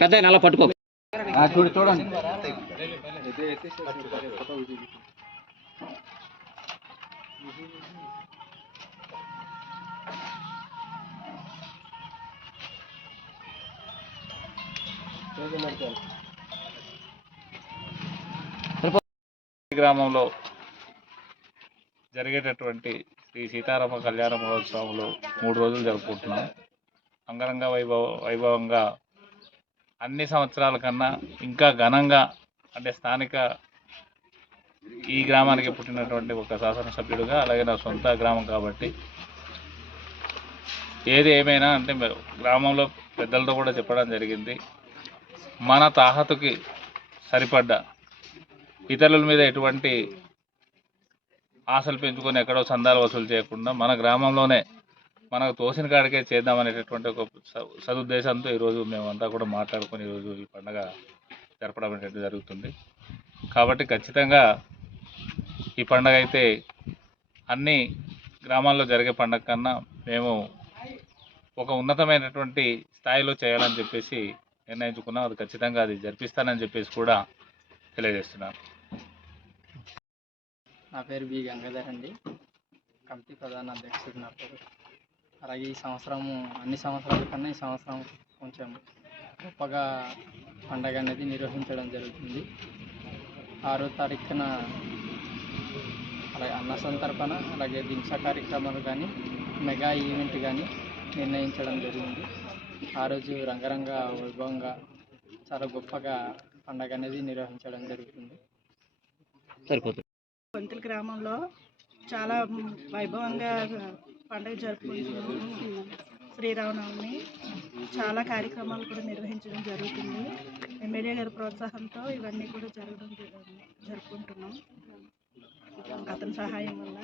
పెద్ద నల్ల పట్టుకో చూడండి గ్రామంలో జరిగేటటువంటి శ్రీ సీతారామ కళ్యాణ మహోత్సవంలో 3 రోజులు జరుపుకుంటున్నాం. అంగరంగ వైభవంగా అన్ని సంవత్సరాల కన్నా ఇంకా ఘనంగా, అంటే స్థానిక ఈ గ్రామానికి పుట్టినటువంటి ఒక శాసనసభ్యుడిగా, అలాగే నా సొంత గ్రామం కాబట్టి ఏది ఏమైనా అంటే గ్రామంలో పెద్దలతో కూడా చెప్పడం జరిగింది. మన తాహతుకి సరిపడ్డ, ఇతరుల మీద ఎటువంటి ఆశలు పెంచుకొని ఎక్కడో చందాలు వసూలు చేయకుండా మన గ్రామంలోనే మనకు తోసిన కాడికే చేద్దామనేటటువంటి ఒక సదుద్దేశంతో ఈరోజు మేమంతా కూడా మాట్లాడుకొని ఈరోజు ఈ పండుగ జరపడం అనేది జరుగుతుంది. కాబట్టి ఖచ్చితంగా ఈ పండుగ అయితే అన్ని గ్రామాల్లో జరిగే పండుగ కన్నా మేము ఒక ఉన్నతమైనటువంటి స్థాయిలో చేయాలని చెప్పేసి నిర్ణయించుకున్నాం. అది ఖచ్చితంగా అది జరిపిస్తానని చెప్పేసి కూడా తెలియజేస్తున్నాను. నా పేరు బి గంగాధర్ అండి, కమిటీ ప్రధాన అధ్యక్షుడు నా పేరు. అలాగే ఈ సంవత్సరము అన్ని సంవత్సరాల కన్నా ఈ సంవత్సరం కొంచెం గొప్పగా పండగ అనేది నిర్వహించడం జరుగుతుంది. 6వ తారీఖున అలాగే అన్న సంతర్పణ, అలాగే దీక్ష కార్యక్రమాలు కానీ, మెగా ఈవెంట్ కానీ నిర్ణయించడం జరిగింది. ఆ రోజు రంగరంగ వైభవంగా చాలా గొప్పగా పండగ అనేది నిర్వహించడం జరుగుతుంది. కొంతల గ్రామంలో చాలా వైభవంగా పండుగ జరుపుకుంటున్నాము. శ్రీరామనవమి చాలా కార్యక్రమాలు కూడా నిర్వహించడం జరుగుతుంది. ఎమ్మెల్యే గారి ప్రోత్సాహంతో ఇవన్నీ కూడా జరుపుకుంటున్నాం. అతని సహాయం వల్ల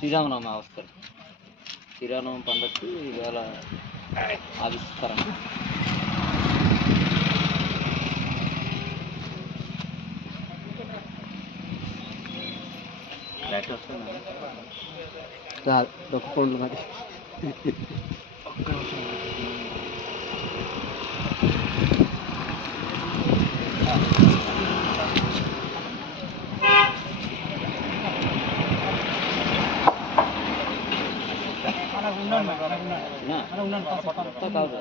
శ్రీరామనవమి అవసరం. శ్రీరామనవమి పండుగకి ఇవాళ ఆవిష్కరణ. దొక్కపోండి మరి కాదు